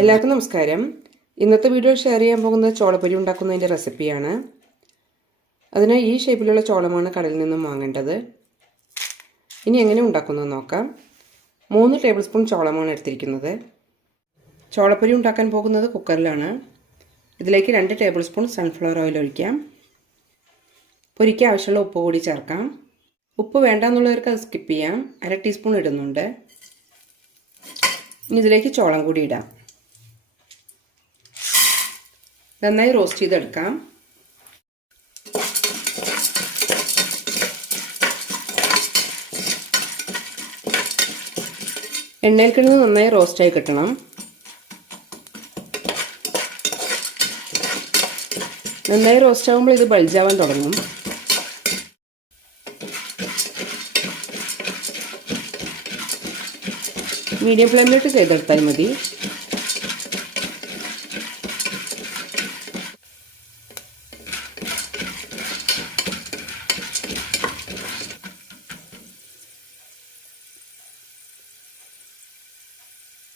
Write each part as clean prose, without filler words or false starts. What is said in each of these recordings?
എല്ലാവർക്കും നമസ്കാരം. ഇന്നത്തെ വീഡിയോ ഷെയർ ചെയ്യാൻ പോകുന്നത് ചോളപ്പൊരി ഉണ്ടാക്കുന്നതിൻ്റെ റെസിപ്പിയാണ്. അതിന് ഈ ഷേപ്പിലുള്ള ചോളമാണ് കടയിൽ നിന്നും വാങ്ങേണ്ടത്. ഇനി എങ്ങനെ ഉണ്ടാക്കുന്നത് നോക്കാം. 3 ടേബിൾ സ്പൂൺ ചോളമാണ് എടുത്തിരിക്കുന്നത്. ചോളപ്പൊരി ഉണ്ടാക്കാൻ പോകുന്നത് കുക്കറിലാണ്. ഇതിലേക്ക് 2 ടേബിൾ സ്പൂൺ സൺഫ്ലവർ ഓയിൽ ഒഴിക്കാം. പൊരിക്ക് ആവശ്യമുള്ള ഉപ്പ് കൂടി ചേർക്കാം. ഉപ്പ് വേണ്ടാന്നുള്ളവർക്ക് അത് സ്കിപ്പ് ചെയ്യാം. 1/2 ടീസ്പൂൺ ഇടുന്നുണ്ട്. ഇനി ഇതിലേക്ക് ചോളം കൂടി ഇടാം. നന്നായി റോസ്റ്റ് ചെയ്തെടുക്കാം. എണ്ണയിൽ കിടന്ന് നന്നായി റോസ്റ്റായി കിട്ടണം. നന്നായി റോസ്റ്റ് ആകുമ്പോൾ ഇത് ബൾജാവാൻ തുടങ്ങും. മീഡിയം ഫ്ലെയിമിലിട്ട് ചെയ്തെടുത്താൽ മതി.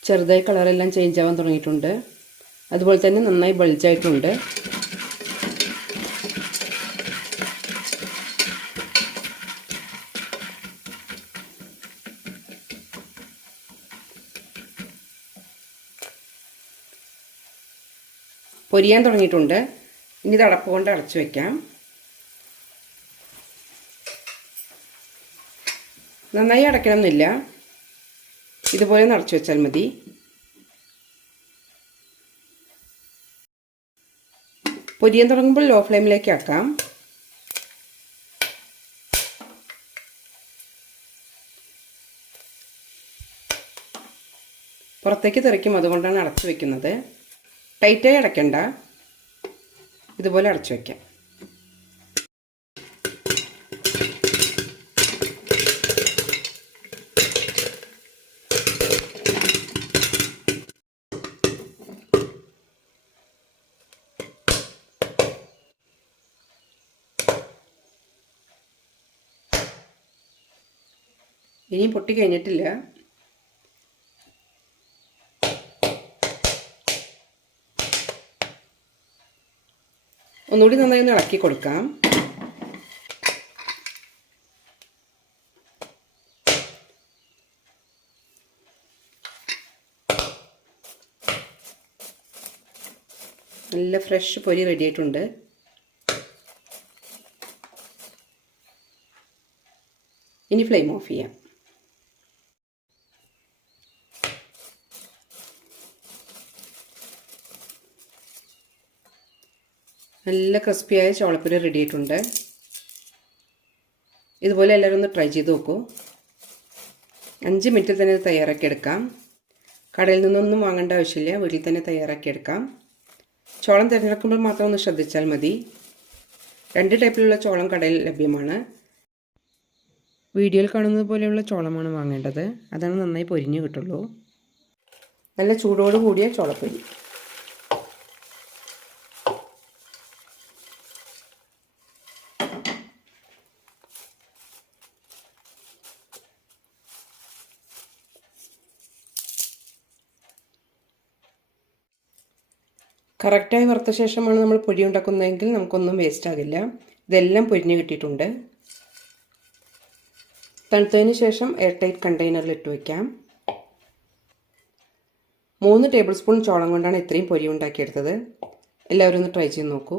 ചെറുതായി കളറെല്ലാം ചേഞ്ച് ആവാൻ തുടങ്ങിയിട്ടുണ്ട്. അതുപോലെ തന്നെ നന്നായി ബൾജായിട്ടുണ്ട്. പൊരിയാൻ തുടങ്ങിയിട്ടുണ്ട്. ഇനി ഇത് അടപ്പ് കൊണ്ട് അടച്ചു വയ്ക്കാം. നന്നായി അടയ്ക്കണമെന്നില്ല, ഇതുപോലെ അടച്ചു വെച്ചാൽ മതി. പൊരിയാൻ തുടങ്ങുമ്പോൾ ലോ ഫ്ലെയിമിലേക്ക് ആക്കാം. പുറത്തേക്ക് തെറിക്കും, അതുകൊണ്ടാണ് അടച്ചു വെക്കുന്നത്. ടൈറ്റായി അടയ്ക്കണ്ട, ഇതുപോലെ അടച്ചു വയ്ക്കാം. ഇനിയും പൊട്ടി കഴിഞ്ഞിട്ടില്ല. ഒന്നുകൂടി നന്നായി ഒന്ന് ഇളക്കി കൊടുക്കാം. നല്ല ഫ്രഷ് പൊരി റെഡി ആയിട്ടുണ്ട്. ഇനി ഫ്ലെയിം ഓഫ് ചെയ്യാം. നല്ല ക്രിസ്പിയായ ചോളപ്പൊരി റെഡി ആയിട്ടുണ്ട്. ഇതുപോലെ എല്ലാവരും ഒന്ന് ട്രൈ ചെയ്ത് നോക്കൂ. 5 മിനിറ്റിൽ തന്നെ തയ്യാറാക്കിയെടുക്കാം. കടയിൽ നിന്നൊന്നും വാങ്ങേണ്ട ആവശ്യമില്ല, വീട്ടിൽ തന്നെ തയ്യാറാക്കിയെടുക്കാം. ചോളം തിരഞ്ഞെടുക്കുമ്പോൾ മാത്രം ഒന്ന് ശ്രദ്ധിച്ചാൽ മതി. 2 ടൈപ്പിലുള്ള ചോളം കടയിൽ ലഭ്യമാണ്. വീഡിയോയിൽ കാണുന്നത് പോലെയുള്ള ചോളമാണ് വാങ്ങേണ്ടത്. അതാണ് നന്നായി പൊരിഞ്ഞ് കിട്ടുള്ളൂ. നല്ല ചൂടോട് കൂടിയ ചോളപ്പൊരി. കറക്റ്റായി വറുത്ത ശേഷമാണ് നമ്മൾ പൊരി ഉണ്ടാക്കുന്നതെങ്കിൽ നമുക്കൊന്നും വേസ്റ്റ് ആകില്ല. ഇതെല്ലാം പൊരിഞ്ഞ് കിട്ടിയിട്ടുണ്ട്. തണുത്തതിന് ശേഷം എയർ ടൈറ്റ് കണ്ടെയ്നറിൽ ഇട്ട് വയ്ക്കാം. 3 ടേബിൾ സ്പൂൺ ചോളം കൊണ്ടാണ് ഇത്രയും പൊരി ഉണ്ടാക്കിയെടുത്തത്. എല്ലാവരും ഒന്ന് ട്രൈ ചെയ്ത് നോക്കൂ.